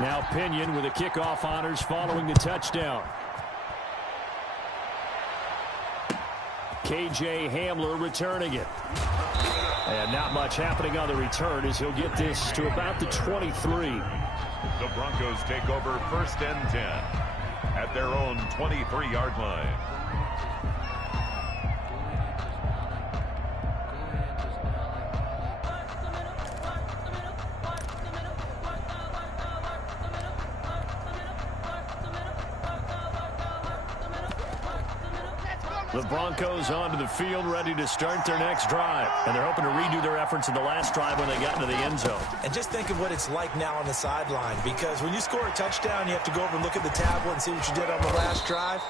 Now Pinion with the kickoff honors following the touchdown. KJ Hamler returning it. And not much happening on the return as he'll get this to about the 23. The Broncos take over 1st and 10 at their own 23-yard line. The Broncos onto the field, ready to start their next drive. And they're hoping to redo their efforts in the last drive when they got into the end zone. And just think of what it's like now on the sideline, because when you score a touchdown, you have to go over and look at the tablet and see what you did on the last drive.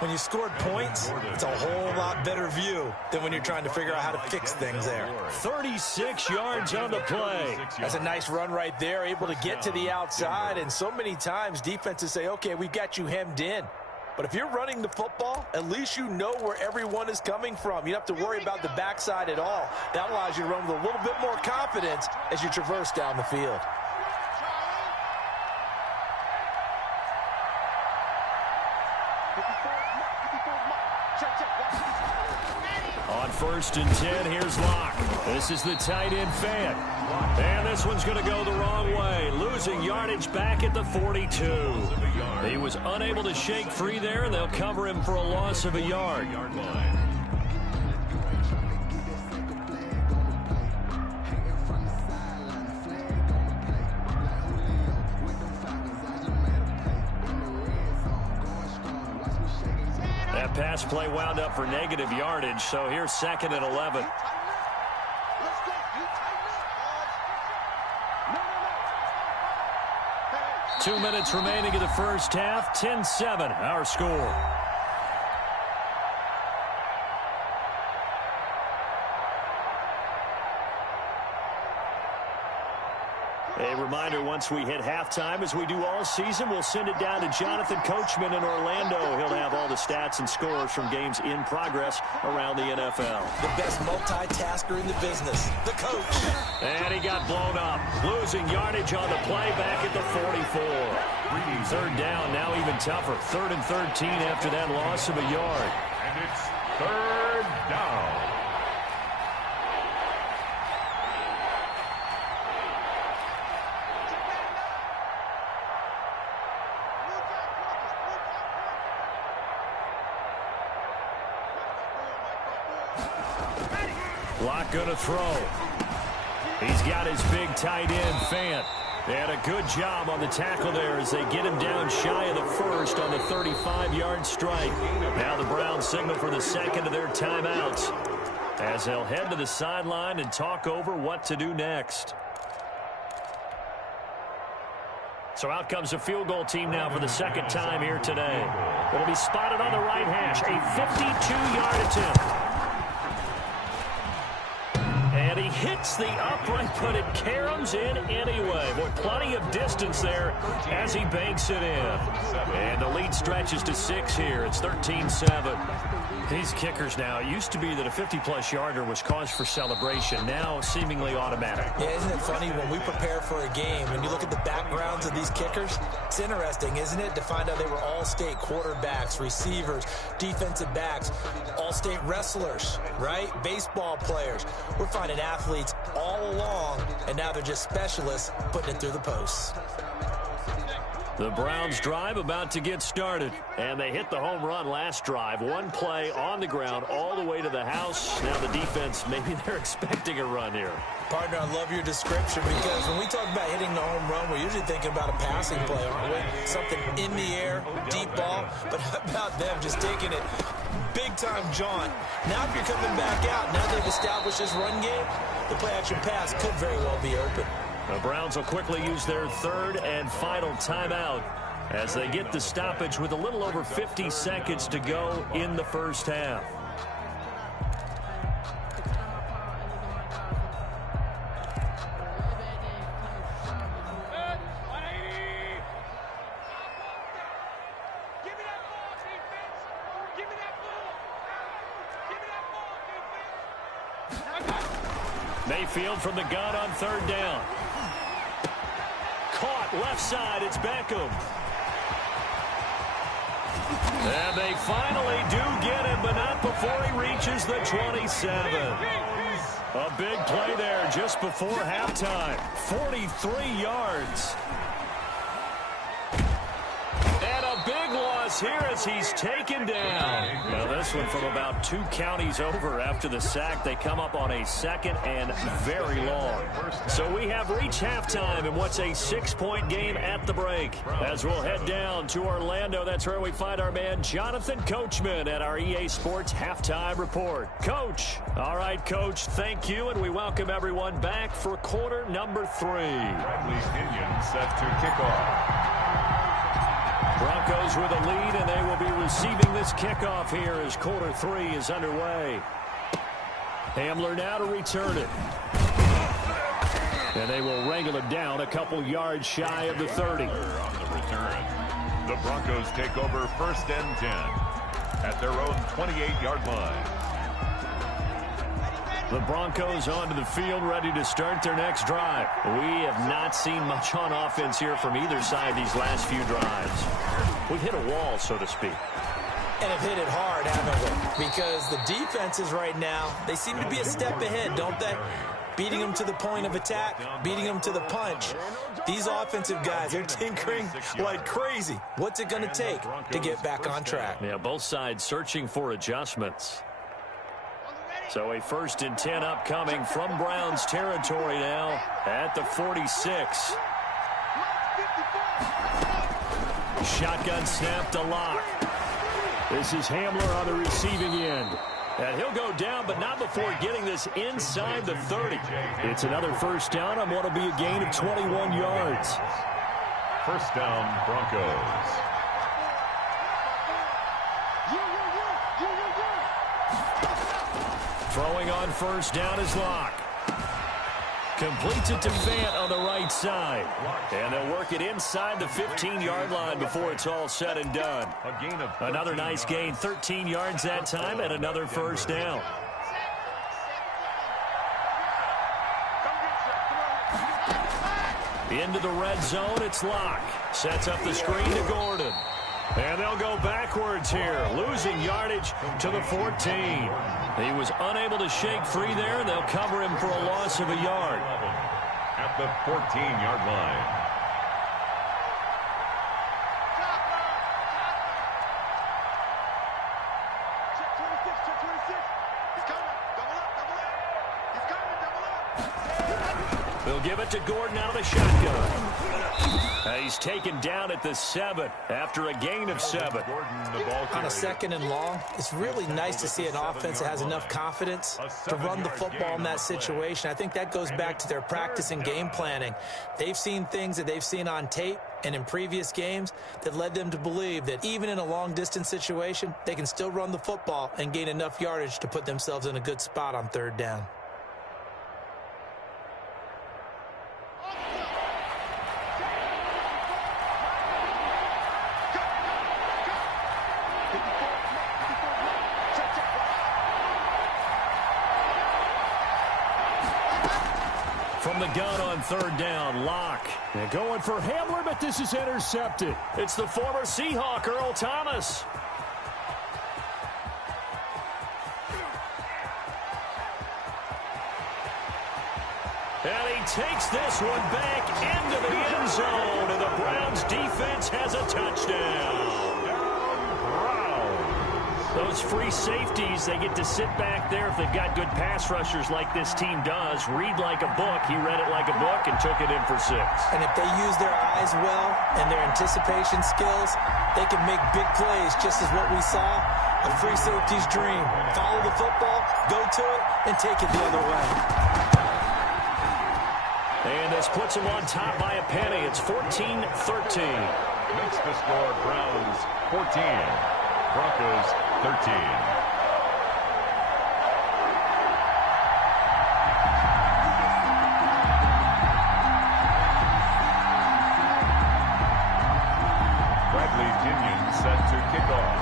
When you scored points, it's a whole lot better view than when you're trying to figure out how to fix things there. 36 yards on the play. That's a nice run right there, able to get to the outside. And so many times defenses say, okay, we've got you hemmed in. But if you're running the football, at least you know where everyone is coming from. You don't have to worry about the backside at all. That allows you to run with a little bit more confidence as you traverse down the field. On 1st and 10, here's Locke. This is the tight end Fant. And this one's going to go the wrong way. Losing yardage back at the 42. He was unable to shake free there, and they'll cover him for a loss of a yard. That pass play wound up for negative yardage, so here's 2nd and 11. Two minutes remaining in the first half. 10-7, our score. A reminder, once we hit halftime, as we do all season, we'll send it down to Jonathan Coachman in Orlando. He'll have all the stats and scores from games in progress around the NFL. The best multitasker in the business, the coach. And he got blown up, losing yardage on the play back at the 44. 3rd down, now even tougher. 3rd and 13 after that loss of a yard. And it's 3rd down. Locke going to throw. He's got his big tight end, Fant. They had a good job on the tackle there as they get him down shy of the 1st on the 35-yard strike. Now the Browns signal for the 2nd of their timeouts as they'll head to the sideline and talk over what to do next. So out comes the field goal team now for the 2nd time here today. It'll be spotted on the right hash. A 52-yard attempt. And he hits the upright, but it caroms in anyway. Boy, plenty of distance there as he banks it in. And the lead stretches to 6 here. It's 13-7. These kickers now, it used to be that a 50-plus yarder was cause for celebration. Now seemingly automatic. Yeah, isn't it funny when we prepare for a game, when you look at the backgrounds of these kickers, it's interesting, isn't it, to find out they were all-state quarterbacks, receivers, defensive backs, all-state wrestlers, right? Baseball players. We're finding athletes all along, and now they're just specialists putting it through the posts. The Browns drive about to get started, and they hit the home run last drive. One play on the ground all the way to the house. Now the defense, maybe they're expecting a run here. Partner, I love your description, because when we talk about hitting the home run, we're usually thinking about a passing play, aren't we? Something in the air, deep ball, but how about them just taking it big-time jaunt? Now if you're coming back out, now they've established this run game, the play-action pass could very well be open. The Browns will quickly use their 3rd and final timeout as they get the stoppage with a little over 50 seconds to go in the first half. Mayfield from the gun on 3rd down. Caught left side, it's Beckham. And they finally do get him, but not before he reaches the 27. A big play there just before halftime. 43 yards. And a big loss here as he's taken down. Now this one from about 2 counties over after the sack. They come up on a second and very long. So we have reached halftime in what's a 6-point game at the break. As we'll head down to Orlando, that's where we find our man Jonathan Coachman at our EA Sports Halftime Report. Coach. All right, Coach, thank you, and we welcome everyone back for quarter number 3. Bradley Pinion set to kick off. Broncos with a lead, and they will be receiving this kickoff here as quarter 3 is underway. Hamler now to return it. And they will wrangle it down a couple yards shy of the 30. On the return, the Broncos take over 1st and 10 at their own 28-yard line. The Broncos onto the field, ready to start their next drive. We have not seen much on offense here from either side these last few drives. We've hit a wall, so to speak. And have hit it hard, haven't we? Because the defenses right now, they seem to be a step ahead, don't they? Beating them to the point of attack, beating them to the punch. These offensive guys, they're tinkering like crazy. What's it going to take to get back on track? Yeah, both sides searching for adjustments. So a 1st and 10 upcoming from Browns territory now at the 46. Shotgun snap to Locke. This is Hamler on the receiving end. And he'll go down, but not before getting this inside the 30. It's another 1st down on what will be a gain of 21 yards. 1st down, Broncos. Throwing on 1st down is Locke. Completes it to Fant on the right side. And they'll work it inside the 15-yard line before it's all said and done. Another nice gain, 13 yards that time, and another 1st down. Into the red zone, it's Locke. Sets up the screen to Gordon. And they'll go backwards here, losing yardage to the 14. He was unable to shake free there, and they'll cover him for a loss of a yard. At the 14-yard line. They'll give it to Gordon out of the shotgun. He's taken down at the 7 after a gain of 7. On a 2nd and long, it's really nice to see an offense that has enough confidence to run the football in that situation. I think that goes back to their practice and game planning. They've seen things that they've seen on tape and in previous games that led them to believe that even in a long-distance situation, they can still run the football and gain enough yardage to put themselves in a good spot on 3rd down. From the gun on 3rd down, Locke. And going for Hamler, but this is intercepted. It's the former Seahawk, Earl Thomas. And he takes this one back into the end zone, and the Browns defense has a touchdown. Those free safeties, they get to sit back there if they've got good pass rushers like this team does. Read like a book. He read it like a book and took it in for 6. And if they use their eyes well and their anticipation skills, they can make big plays, just as what we saw, a free safety's dream. Follow the football, go to it, and take it the other way. And this puts them on top by a penny. It's 14-13. Makes the score Browns 14. Broncos 13. Bradley Pinion set to kick off.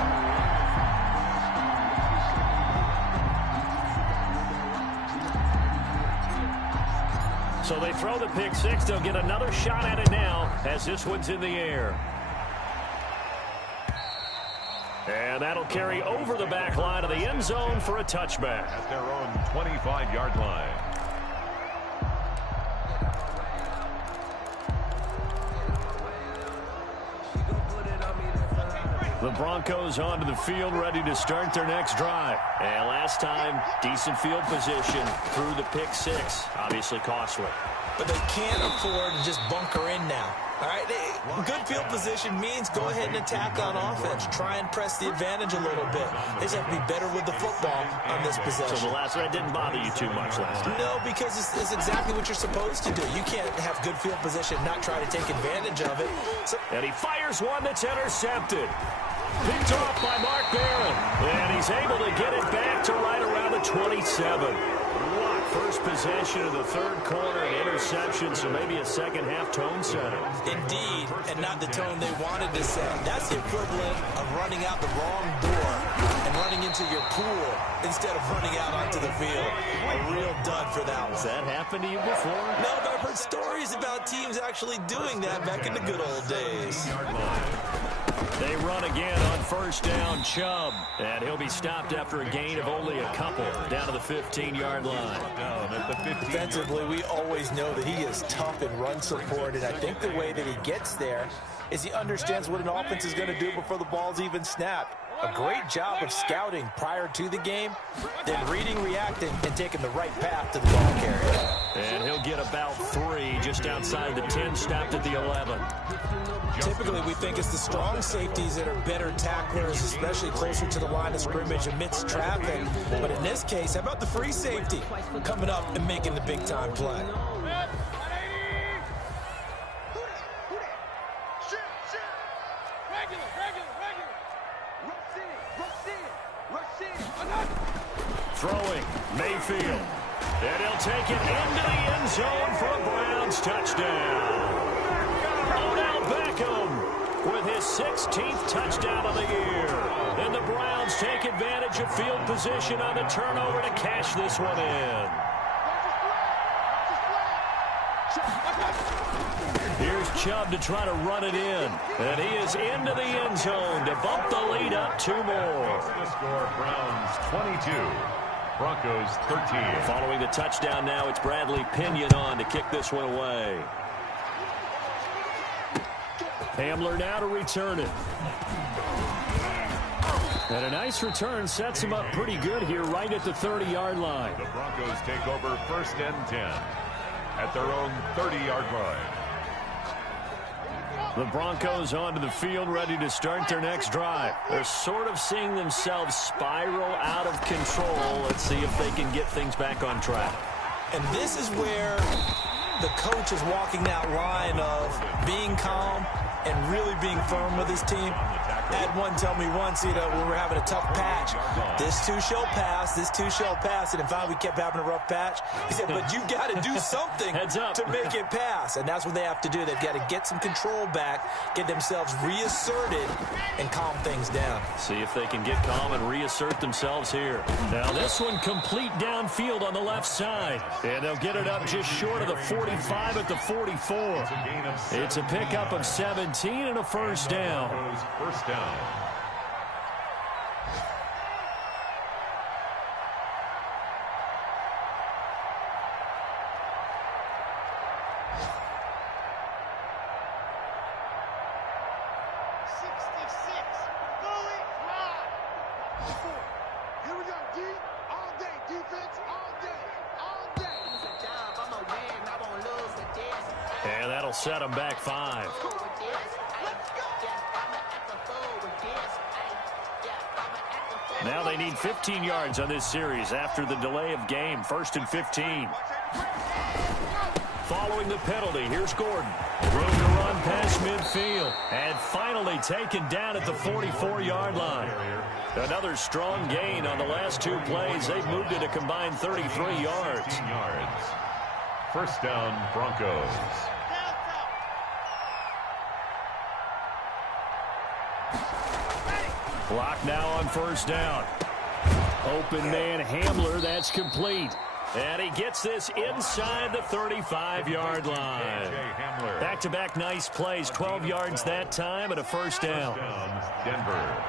So they throw the pick six. They'll get another shot at it now as this one's in the air. And that'll carry over the back line of the end zone for a touchback. At their own 25-yard line. The Broncos onto the field, ready to start their next drive. And last time, decent field position through the pick six. Obviously costly. But they can't afford to just bunker in now. All right, good field position means go ahead and attack on offense. Try and press the advantage a little bit. They just have to be better with the football on this possession. So the last one didn't bother you too much last time? No, because it's exactly what you're supposed to do. You can't have good field position and not try to take advantage of it. And he fires one that's intercepted. Picked off by Mark Barron. And he's able to get it back to right around the 27. First possession of the third quarter, an interception, so maybe a second-half tone setter. Indeed, and not the tone they wanted to set. That's the equivalent of running out the wrong door and running into your pool instead of running out onto the field. A real dud for that one. Has that happened to you before? No, but I've heard stories about teams actually doing that back in the good old days. They run again on first down, Chubb. And he'll be stopped after a gain of only a couple down to the 15-yard line. Defensively, we always know that he is tough in run support, and I think the way that he gets there is he understands what an offense is going to do before the ball's even snapped. A great job of scouting prior to the game, then reading, reacting, and taking the right path to the ball carrier. And he'll get about 3 just outside the 10, stopped at the 11. Typically, we think it's the strong safeties that are better tacklers, especially closer to the line of scrimmage amidst traffic. But in this case, how about the free safety coming up and making the big-time play? Throwing, Mayfield. And he'll take it into the end zone for a Browns touchdown. Odell Beckham with his 16th touchdown of the year. And the Browns take advantage of field position on the turnover to cash this one in. Here's Chubb to try to run it in. And he is into the end zone to bump the lead up 2 more. The score, Browns 22. Broncos 13. Following the touchdown now, it's Bradley Pinion on to kick this one away. Hamler now to return it. And a nice return sets him up pretty good here right at the 30-yard line. The Broncos take over first and 10 at their own 30-yard line. The Broncos onto the field, ready to start their next drive. They're sort of seeing themselves spiral out of control. Let's see if they can get things back on track. And this is where the coach is walking that line of being calm and really being firm with his team. I had one tell me once, when we're having a tough patch, this too shall pass, this too shall pass. And finally we kept having a rough patch. He said, but you got to do something to make it pass. And that's what they have to do. They've got to get some control back, get themselves reasserted, and calm things down. See if they can get calm and reassert themselves here. Now this one complete downfield on the left side. And they'll get it up just short of the 45 at the 44. It's a pickup of 17 and a first down. First down. And that'll set them back 5. Now they need 15 yards on this series after the delay of game. 1st and 15. Following the penalty, here's Gordon. Room to run past midfield. And finally taken down at the 44-yard line. Another strong gain on the last 2 plays. They've moved it a combined 33 yards. First down, Broncos. Clock now on first down. Open man Hamler, that's complete. And he gets this inside the 35-yard line. Back-to-back nice plays, 12 yards that time and a first down. Denver.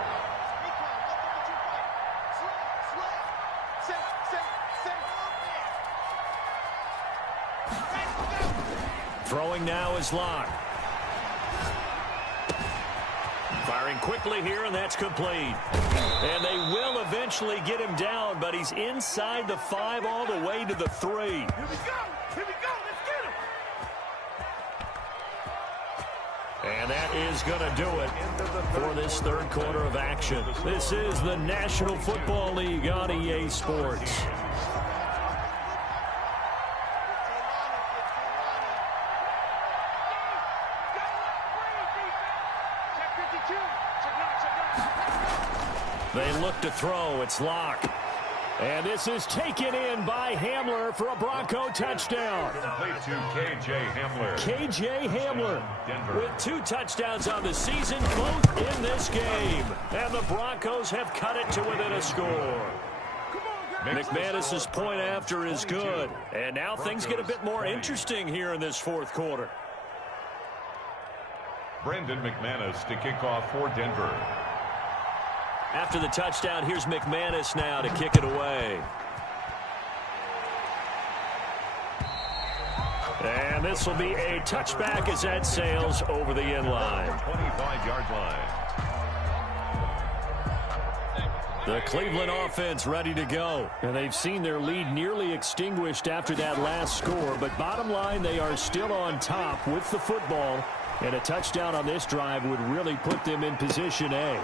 Throwing now is Locke. Firing quickly here, and that's complete. And they will eventually get him down, but he's inside the 5 all the way to the 3. Here we go. Here we go. Let's get him. And that is going to do it for this third quarter of action. This is the National Football League on EA Sports. They look to throw. It's Locke. And this is taken in by Hamler for a Bronco touchdown. Play to K.J. Hamler. K.J. Hamler with 2 touchdowns on the season, both in this game. And the Broncos have cut it to within a score. McManus's point after is good. And now things get a bit more interesting here in this fourth quarter. Brandon McManus to kick off for Denver. After the touchdown, here's McManus now to kick it away. And this will be a touchback as that sails over the end line. 25-yard line. The Cleveland offense ready to go. And they've seen their lead nearly extinguished after that last score. But bottom line, they are still on top with the football. And a touchdown on this drive would really put them in position A.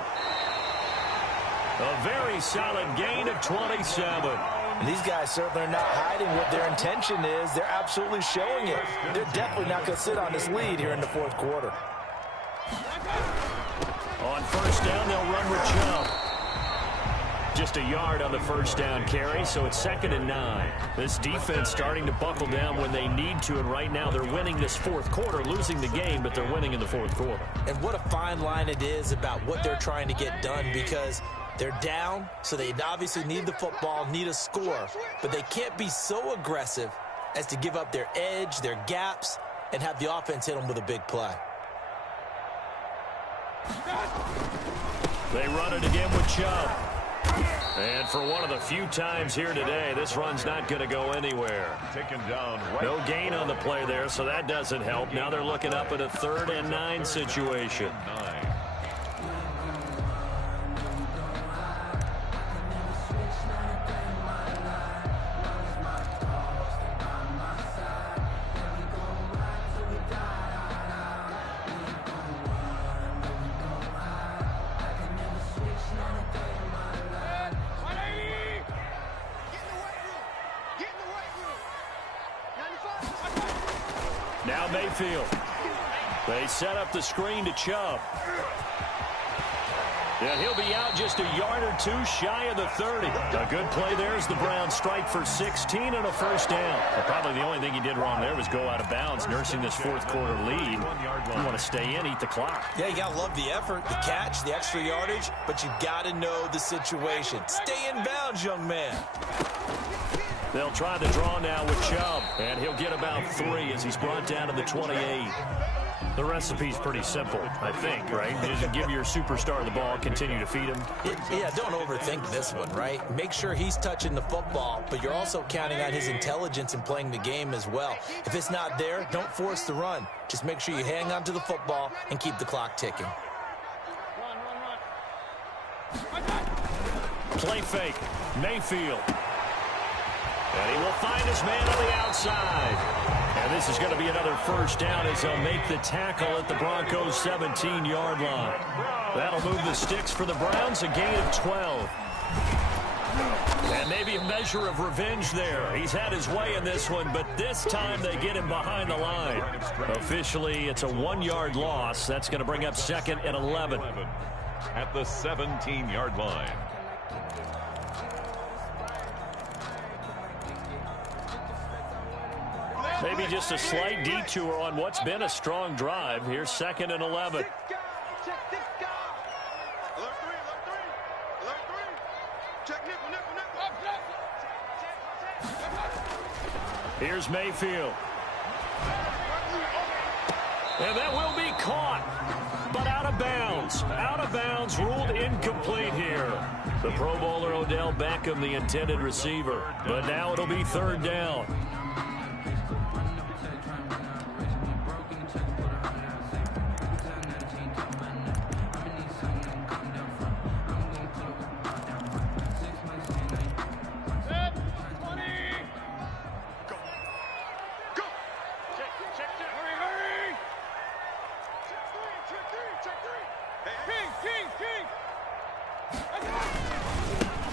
A very solid gain of 27. And these guys certainly are not hiding what their intention is. They're absolutely showing it. They're definitely not going to sit on this lead here in the fourth quarter. On first down, they'll run with Chubb. Just a yard on the first down carry, so it's 2nd and 9. This defense starting to buckle down when they need to, and right now they're winning this fourth quarter, losing the game, but they're winning in the fourth quarter. And what a fine line it is about what they're trying to get done, because they're down, so they obviously need the football, need a score, but they can't be so aggressive as to give up their edge, their gaps, and have the offense hit them with a big play. They run it again with Chubb. And for one of the few times here today, this run's not going to go anywhere. Taken down. Right. No gain on the play there, so that doesn't help. Now they're looking up at a 3rd and 9 situation. 9. Now Mayfield. They set up the screen to Chubb. And he'll be out just a yard or 2 shy of the 30. A good play there as the Browns strike for 16 and a first down. But probably the only thing he did wrong there was go out of bounds, nursing this fourth quarter lead. You want to stay in, eat the clock. Yeah, you got to love the effort, the catch, the extra yardage, but you got to know the situation. Stay in bounds, young man. They'll try the draw now with Chubb, and he'll get about 3 as he's brought down to the 28. The recipe's pretty simple, I think, right? Just give your superstar the ball, continue to feed him. Yeah, don't overthink this one, right? Make sure he's touching the football, but you're also counting on his intelligence in playing the game as well. If it's not there, don't force the run. Just make sure you hang on to the football and keep the clock ticking. Play fake, Mayfield. And he will find his man on the outside. And this is going to be another first down as they'll make the tackle at the Broncos' 17-yard line. That'll move the sticks for the Browns, a gain of 12. And maybe a measure of revenge there. He's had his way in this one, but this time they get him behind the line. Officially, it's a 1-yard loss. That's going to bring up 2nd and 11. At the 17-yard line. Maybe just a slight detour on what's been a strong drive. Here's 2nd and 11. Here's Mayfield. And that will be caught, but out of bounds. Out of bounds, ruled incomplete here. The Pro Bowler Odell Beckham, the intended receiver. But now it'll be third down.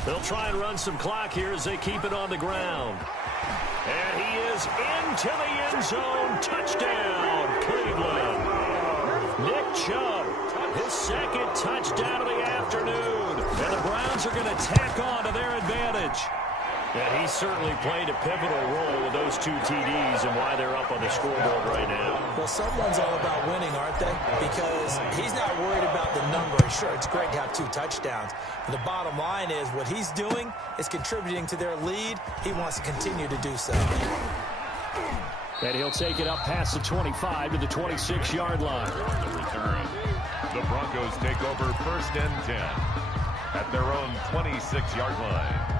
They'll try and run some clock here as they keep it on the ground. And he is into the end zone. Touchdown, Cleveland. Nick Chubb, his second touchdown of the afternoon. And the Browns are going to tack on to their advantage. And he certainly played a pivotal role with those 2 TDs and why they're up on the scoreboard right now. Well, someone's all about winning, aren't they? Because he's not worried about the number. Sure, it's great to have 2 touchdowns. But the bottom line is what he's doing is contributing to their lead. He wants to continue to do so. And he'll take it up past the 25 to the 26-yard line. The return. The Broncos take over first and 10 at their own 26-yard line.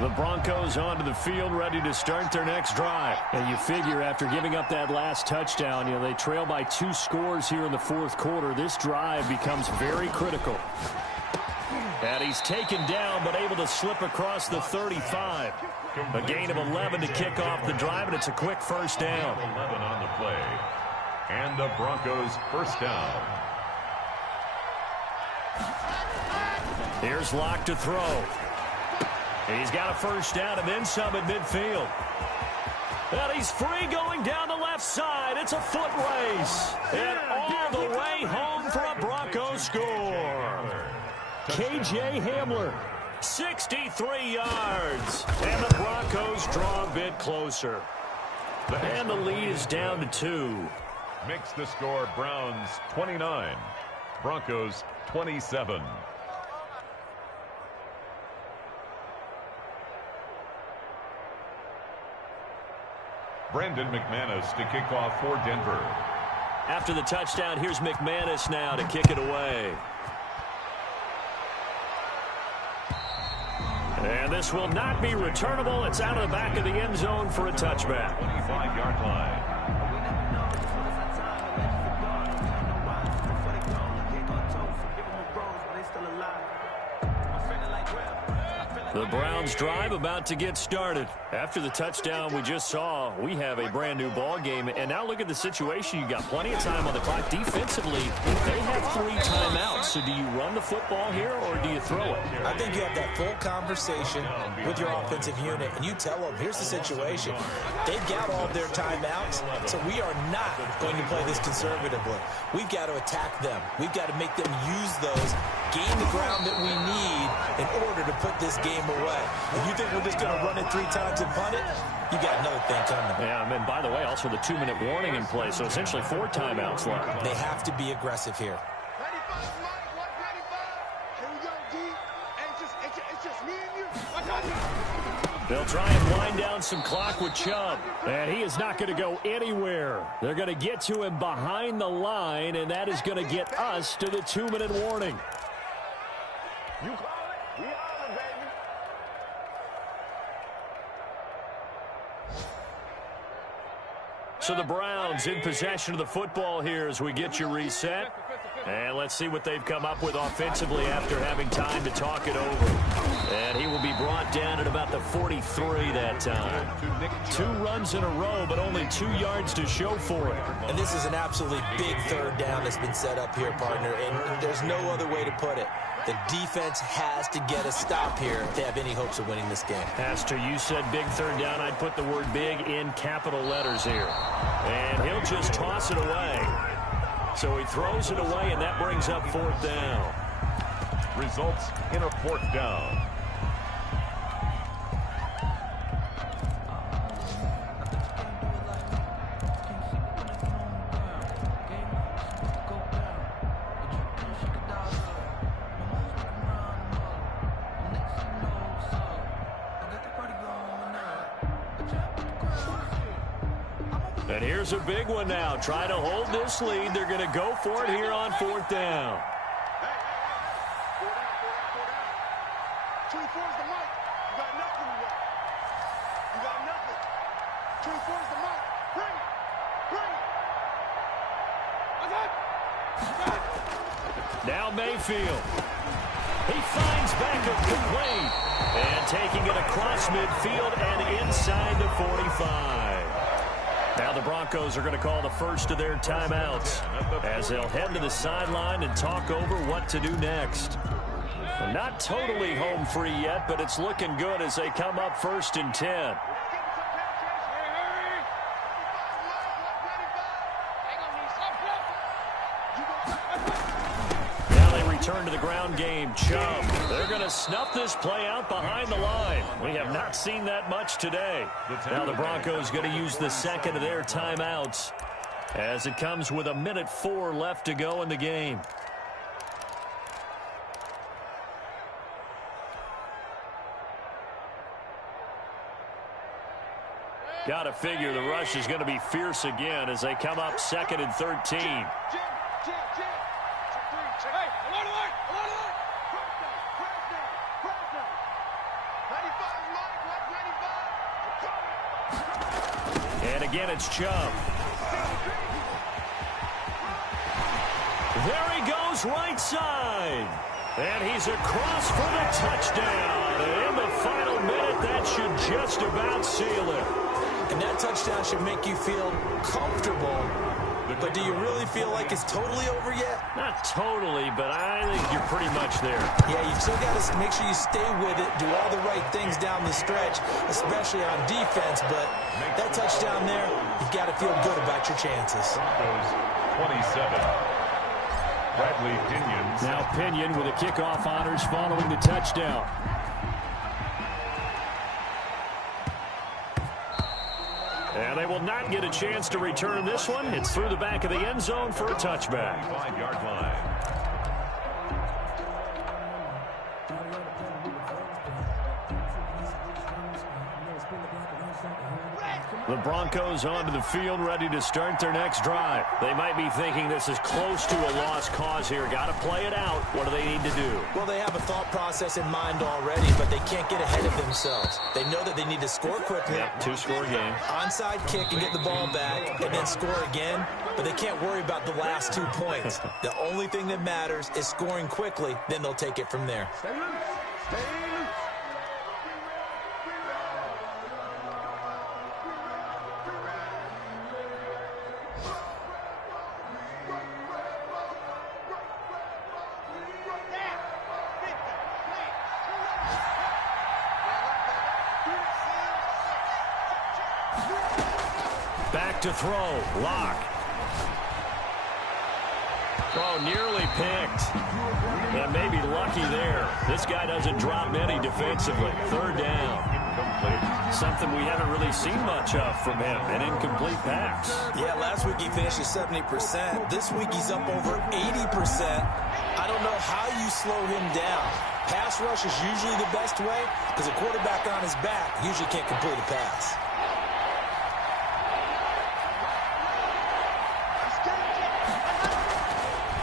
The Broncos onto the field, ready to start their next drive. And you figure after giving up that last touchdown, they trail by 2 scores here in the fourth quarter. This drive becomes very critical. And he's taken down, but able to slip across the 35. A gain of 11 to kick off the drive, and it's a quick first down. 11 on the play. And the Broncos first down. Here's Locke to throw. He's got a first down and then some at midfield. And he's free going down the left side. It's a foot race. And all the way home for a Broncos score. K.J. Hamler, 63 yards. And the Broncos draw a bit closer. And the lead is down to 2. Makes the score Browns 29, Broncos 27. Brandon McManus to kick off for Denver. After the touchdown, here's McManus now to kick it away. And this will not be returnable. It's out of the back of the end zone for a touchback. 25-yard line. The Browns drive about to get started. After the touchdown we just saw, we have a brand new ball game. And now look at the situation. You got plenty of time on the clock. Defensively, they have 3 timeouts. So do you run the football here or do you throw it? I think you have that full conversation with your offensive unit, and you tell them, here's the situation. They've got all of their timeouts, so we are not going to play this conservatively. We've got to attack them. We've got to make them use those, gain the ground that we need in order to put this game away. If you think we're just going to run it 3 times and punt it, you got another thing coming. Yeah, and by the way, also the 2-minute warning in play, so essentially 4 timeouts left. They have to be aggressive here. They'll try and wind down some clock with Chubb. And he is not going to go anywhere. They're going to get to him behind the line, and that is going to get us to the 2-minute warning. You call it? We on it, baby. So the Browns in possession of the football here as we get you reset. And let's see what they've come up with offensively after having time to talk it over. And he will be brought down at about the 43 that time. 2 runs in a row, but only 2 yards to show for it. And this is an absolutely big third down that's been set up here, partner. And there's no other way to put it. The defense has to get a stop here if they have any hopes of winning this game. Pastor, you said big third down. I'd put the word big in capital letters here. And he'll just toss it away. So he throws it away, and that brings up 4th down. Results in a 4th down. And here's a big one now. Try to hold this lead. They're going to go for it here on 4th down. Now Mayfield. He finds backup McQuaid. And taking it across midfield and inside the 45. Now the Broncos are going to call the first of their timeouts as they'll head to the sideline and talk over what to do next. Not totally home free yet, but it's looking good as they come up 1st and 10. Turn to the ground game. Chubb. They're going to snuff this play out behind the line. We have not seen that much today. Now the Broncos going to use the second of their timeouts as it comes with 1:04 left to go in the game. Got to figure the rush is going to be fierce again as they come up 2nd and 13. And again, it's Chubb. There he goes, right side. And he's across for the touchdown. And in the final minute, that should just about seal it. And that touchdown should make you feel comfortable. But do you really feel like it's totally over yet? Not totally, but I think you're pretty much there. Yeah, you've still got to make sure you stay with it, do all the right things down the stretch, especially on defense. But that touchdown there, you've got to feel good about your chances. Broncos 27. Bradley Pinion. Now Pinion with the kickoff honors following the touchdown. And they will not get a chance to return this one. It's through the back of the end zone for a touchback. 5-yard line. The Broncos onto the field, ready to start their next drive. They might be thinking this is close to a lost cause here. Got to play it out. What do they need to do? Well, they have a thought process in mind already, but they can't get ahead of themselves. They know that they need to score quickly. Yep, 2-score game. Onside kick and get the ball back and then score again, but they can't worry about the last 2 points. The only thing that matters is scoring quickly, then they'll take it from there. Stay loose. Stay loose. Back to throw. Lock. Oh, nearly picked. And maybe lucky there. This guy doesn't drop many defensively. 3rd down. Something we haven't really seen much of from him. An incomplete pass. Yeah, last week he finished at 70%. This week he's up over 80%. I don't know how you slow him down. Pass rush is usually the best way because a quarterback on his back usually can't complete a pass.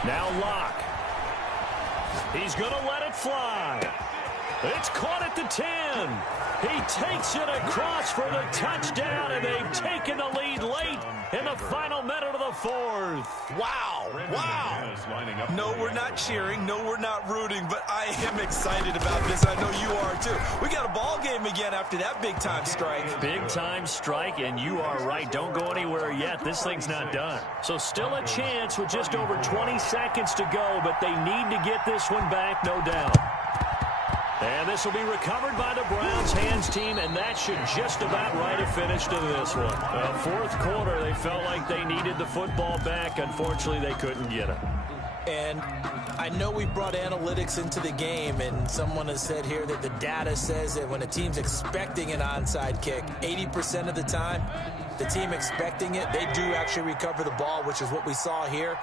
Now Locke. He's going to let it fly. It's caught at the 10. He takes it across for the touchdown, and they've taken the lead late in the final minute of the 4th. Wow. Wow. No, we're not cheering. No, we're not rooting, but I am excited about this. I know you are, too. We got a ball game again after that big-time strike. Big-time strike, and you are right. Don't go anywhere yet. This thing's not done. So still a chance with just over 20 seconds to go, but they need to get this one back, no doubt. And this will be recovered by the Browns hands team, and that should just about write a finish to this one. 4th quarter, they felt like they needed the football back. Unfortunately, they couldn't get it. And I know we brought analytics into the game, and someone has said here that the data says that when a team's expecting an onside kick, 80% of the time, the team expecting it, they do actually recover the ball, which is what we saw here.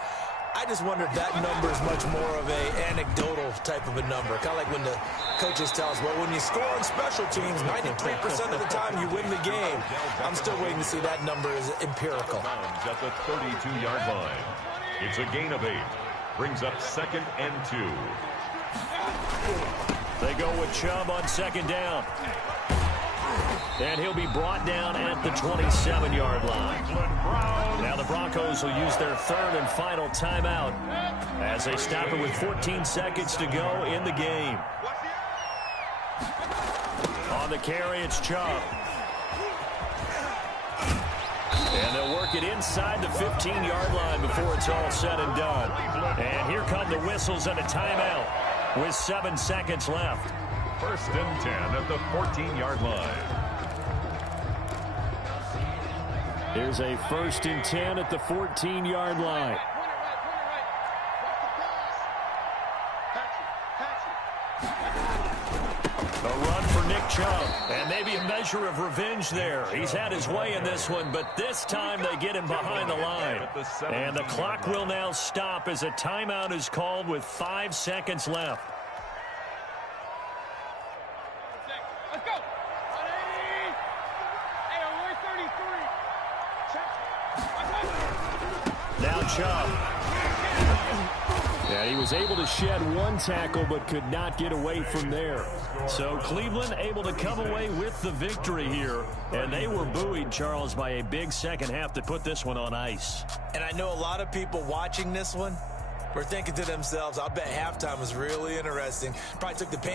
I just wonder if that number is much more of a anecdotal type of a number. Kind of like when the coaches tell us, well, when you score on special teams, 93% of the time you win the game. I'm still waiting to see that number is empirical. At the 32-yard line. It's a gain of 8. Brings up 2nd and 2. They go with Chubb on 2nd down. And he'll be brought down at the 27-yard line. Now the Broncos will use their 3rd and final timeout as they stop it with 14 seconds to go in the game. On the carry, it's Chubb. And they'll work it inside the 15-yard line before it's all said and done. And here come the whistles and a timeout with 7 seconds left. 1st and 10 at the 14-yard line. Here's a 1st and 10 at the 14-yard line. A run for Nick Chubb, and maybe a measure of revenge there. He's had his way in this one, but this time they get him behind the line. And the clock will now stop as a timeout is called with 5 seconds left. Let's go. Now Chubb. Yeah, he was able to shed 1 tackle but could not get away from there. So Cleveland able to come away with the victory here. And they were buoyed, Charles, by a big second half to put this one on ice. And I know a lot of people watching this one were thinking to themselves, I'll bet halftime was really interesting. Probably took the pain